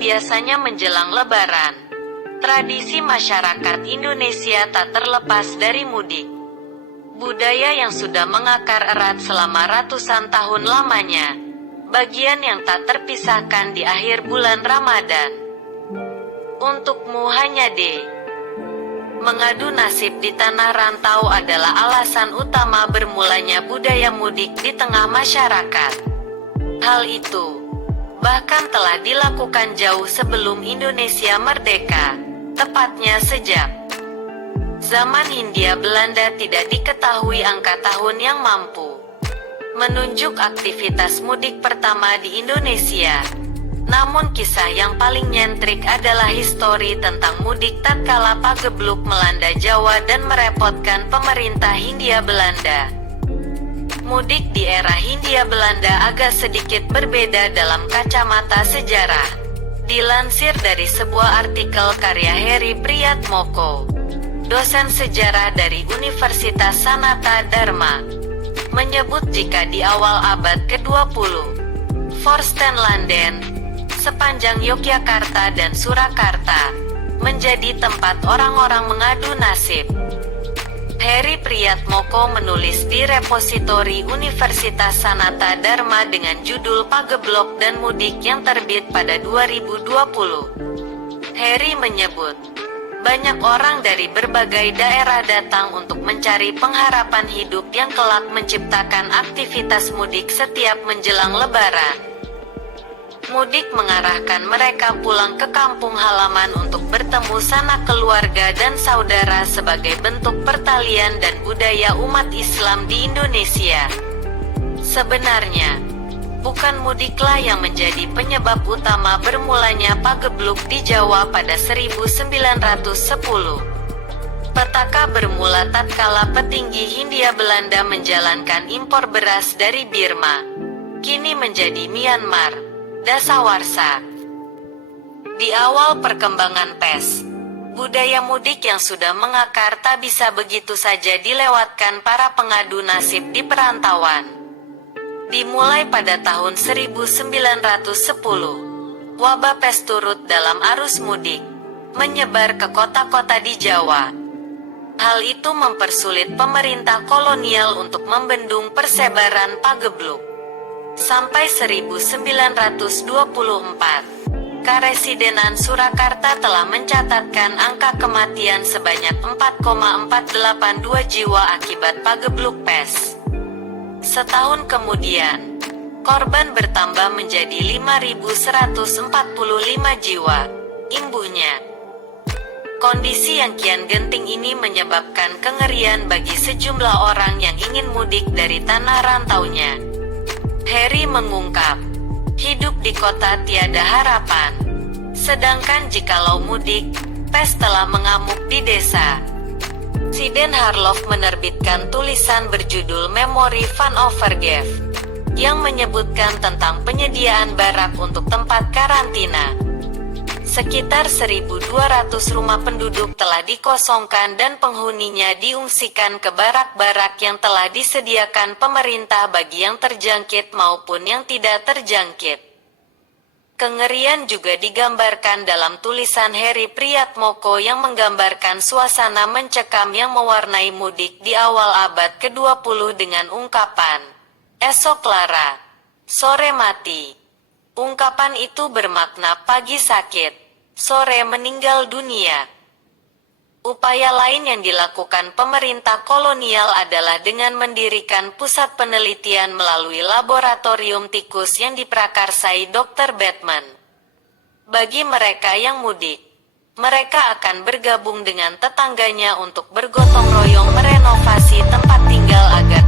biasanya menjelang Lebaran. Tradisi masyarakat Indonesia tak terlepas dari mudik. Budaya yang sudah mengakar erat selama ratusan tahun lamanya. Bagian yang tak terpisahkan di akhir bulan Ramadan. Untukmu hanya mengadu nasib di tanah rantau adalah alasan utama bermulanya budaya mudik di tengah masyarakat. Hal itu bahkan telah dilakukan jauh sebelum Indonesia merdeka, tepatnya sejak zaman Hindia Belanda. Tidak diketahui angka tahun yang mampu menunjuk aktivitas mudik pertama di Indonesia. Namun kisah yang paling nyentrik adalah histori tentang mudik tatkala pagebluk melanda Jawa dan merepotkan pemerintah Hindia Belanda. Mudik di era Hindia Belanda agak sedikit berbeda dalam kacamata sejarah. Dilansir dari sebuah artikel karya Heri Priyatmoko, dosen sejarah dari Universitas Sanata Dharma, menyebut jika di awal abad ke-20, Forstenlanden, sepanjang Yogyakarta dan Surakarta, menjadi tempat orang-orang mengadu nasib. Heri Priyatmoko menulis di repositori Universitas Sanata Dharma dengan judul Pageblok dan Mudik yang terbit pada 2020. Heri menyebut, banyak orang dari berbagai daerah datang untuk mencari pengharapan hidup yang kelak menciptakan aktivitas mudik setiap menjelang Lebaran. Mudik mengarahkan mereka pulang ke kampung halaman untuk bertemu sanak keluarga dan saudara sebagai bentuk pertalian dan budaya umat Islam di Indonesia. Sebenarnya, bukan mudiklah yang menjadi penyebab utama bermulanya pagebluk di Jawa pada 1910. Petaka bermula tatkala petinggi Hindia Belanda menjalankan impor beras dari Birma, kini menjadi Myanmar, dasawarsa. Di awal perkembangan pes, budaya mudik yang sudah mengakar tak bisa begitu saja dilewatkan para pengadu nasib di perantauan. Dimulai pada tahun 1910, wabah pes turut dalam arus mudik, menyebar ke kota-kota di Jawa. Hal itu mempersulit pemerintah kolonial untuk membendung persebaran pagebluk. Sampai 1924, Karesidenan Surakarta telah mencatatkan angka kematian sebanyak 4,482 jiwa akibat pagebluk pes. Setahun kemudian, korban bertambah menjadi 5.145 jiwa. Imbuhnya, kondisi yang kian genting ini menyebabkan kengerian bagi sejumlah orang yang ingin mudik dari tanah rantaunya. Heri mengungkap, hidup di kota tiada harapan. Sedangkan jikalau mudik, pes telah mengamuk di desa. Siden Harloff menerbitkan tulisan berjudul Memory van Overgave, yang menyebutkan tentang penyediaan barak untuk tempat karantina. Sekitar 1.200 rumah penduduk telah dikosongkan dan penghuninya diungsikan ke barak-barak yang telah disediakan pemerintah bagi yang terjangkit maupun yang tidak terjangkit. Kengerian juga digambarkan dalam tulisan Heri Priyatmoko yang menggambarkan suasana mencekam yang mewarnai mudik di awal abad ke-20 dengan ungkapan, "Esok lara, sore mati." Ungkapan itu bermakna pagi sakit, sore meninggal dunia. Upaya lain yang dilakukan pemerintah kolonial adalah dengan mendirikan pusat penelitian melalui laboratorium tikus yang diprakarsai Dr. Batman. Bagi mereka yang mudik, mereka akan bergabung dengan tetangganya untuk bergotong royong merenovasi tempat tinggal agar